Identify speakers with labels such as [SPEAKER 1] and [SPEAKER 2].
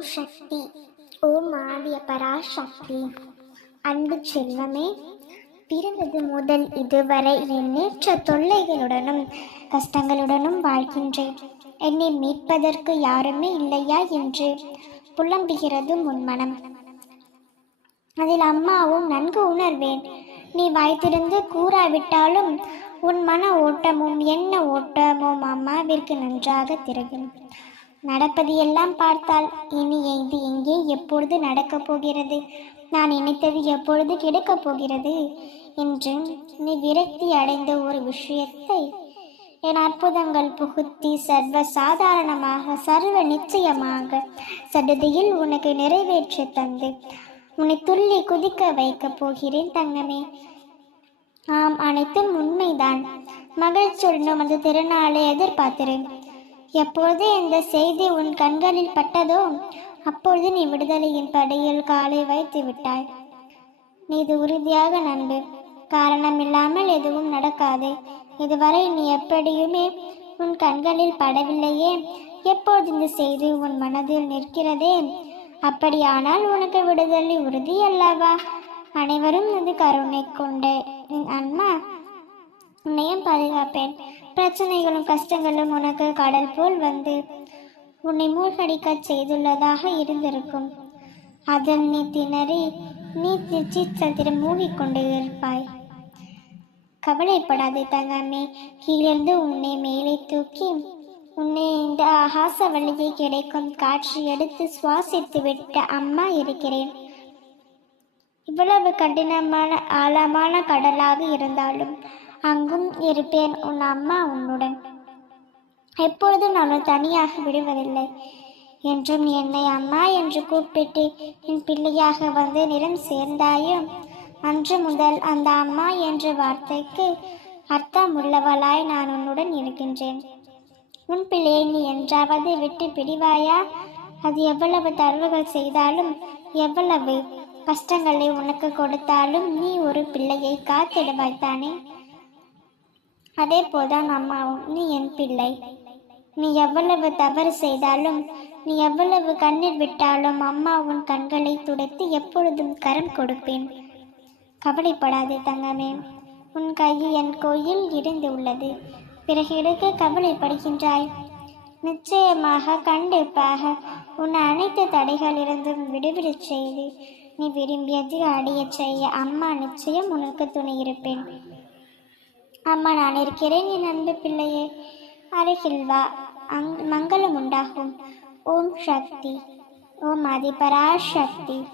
[SPEAKER 1] சக்தி. ஓம் ஆதிய பராசக்தி. அன்பு செல்வமே பிறந்தது முதல் இதுவரை எண்ணற்ற தொல்லைகளுடனும் கஷ்டங்களுடனும் வாழ்கின்றேன். என்னை மீட்பதற்கு யாருமே இல்லையா என்று புலம்புகிறது உன் மனம். அதில் அம்மாவும் நன்கு உணர்வேன். நீ வாய்த்திருந்து கூறாவிட்டாலும் உன் மன ஓட்டமும் என்ன ஓட்டமும் அம்மாவிற்கு நன்றாக தெரியும். நடப்பது எல்லாம் பார்த்தால் இனி இது எங்கே எப்பொழுது நடக்கப் போகிறது? நான் நினைத்தது எப்பொழுது கிடைக்கப் போகிறது? என்று நீ விரக்தி அடைந்த ஒரு விஷயத்தை என் அற்புதங்கள் புகுத்தி சர்வ சாதாரணமாக சர்வ நிச்சயமாக சடுதியில் உனக்கு நிறைவேற்றி தந்து உன்னை துள்ளி குதிக்க வைக்கப் போகிறேன் தங்கமே. ஆம் அனைத்தும் உண்மைதான். மகிழ்ச்சியுடனும் அந்த திருநாளை எதிர்பார்க்கிறேன். எப்பொழுது இந்த செய்தி உன் கண்களில் பட்டதோ அப்பொழுது நீ விடுதலையின் படையில் காலை வைத்து விட்டாய். நீ இது உறுதியாக நம்பு. காரணம் இல்லாமல் எதுவும் நடக்காது. இதுவரை நீ எப்படியுமே உன் கண்களில் படவில்லையே. எப்பொழுது இந்த செய்தி உன் மனதில் நிற்கிறதே? அப்படியானால் உனக்கு விடுதலை உறுதி அல்லவா? அனைவரும் இது கருணை கொண்டே. என் அம்மா உன்னையும் பாதுகாப்பேன். பிரச்சனைகளும் கஷ்டங்களும் உனக்கு கடல் போல் வந்து உன்னை மூழ்கடிக்கச் செய்துள்ளதாக இருந்திருக்கும். அதில் நீ திணறி நீ சித்திரம் மூழ்கிக்கொண்டு இருப்பாய். கவலைப்படாதே தங்கமே கீழிருந்து உன்னை மேலே தூக்கி உன்னை இந்த ஆகாச வழியை கிடைக்கும் காட்சி எடுத்து சுவாசித்து விட்ட அம்மா இருக்கிறேன். இவ்வளவு கடினமான ஆழமான கடலாக இருந்தாலும் அங்கும் இருப்பேன் உன் அம்மா உன்னுடன். எப்பொழுதும் நான் தனியாக விடுவதில்லை. என்றும் நீ என்னை அம்மா என்று கூப்பிட்டு என் பிள்ளையாக வந்து நிறம் சேர்ந்தாயோ? அன்று முதல் அந்த அம்மா என்ற வார்த்தைக்கு அர்த்தம் உள்ளவளாய் நான் உன்னுடன் இருக்கின்றேன். உன் பிள்ளையை நீ என்றாவது விட்டு பிடிவாயா? அது எவ்வளவு தரவுகள் செய்தாலும் எவ்வளவு கஷ்டங்களை உனக்கு கொடுத்தாலும் நீ ஒரு பிள்ளையை காத்திடுவாய்த்தானே அதே போல்தான் அம்மாவும் நீ என் பிள்ளை. நீ எவ்வளவு தவறு செய்தாலும் நீ எவ்வளவு கண்ணீர் விட்டாலும் அம்மா உன் கண்களை துடைத்து எப்பொழுதும் கரம் கொடுப்பேன். கவலைப்படாதே தங்கமே உன் கையில் என் கோயில் இருந்து உள்ளது. பிறகு எடுக்க கவலைப்படுகின்றாய். நிச்சயமாக கண்டிப்பாக உன் அனைத்து தடைகளிலிருந்தும் விடுவிடச் செய்து நீ விரும்பியது அடைய செய்ய அம்மா நிச்சயம் உனக்கு துணை இருப்பேன். அம்மா நான் இருக்கிறேன் என் அன்பு பிள்ளையே. அருகில் வா. அங் மங்களம் உண்டாகும். ஓம் சக்தி. ஓம் அதிபரா சக்தி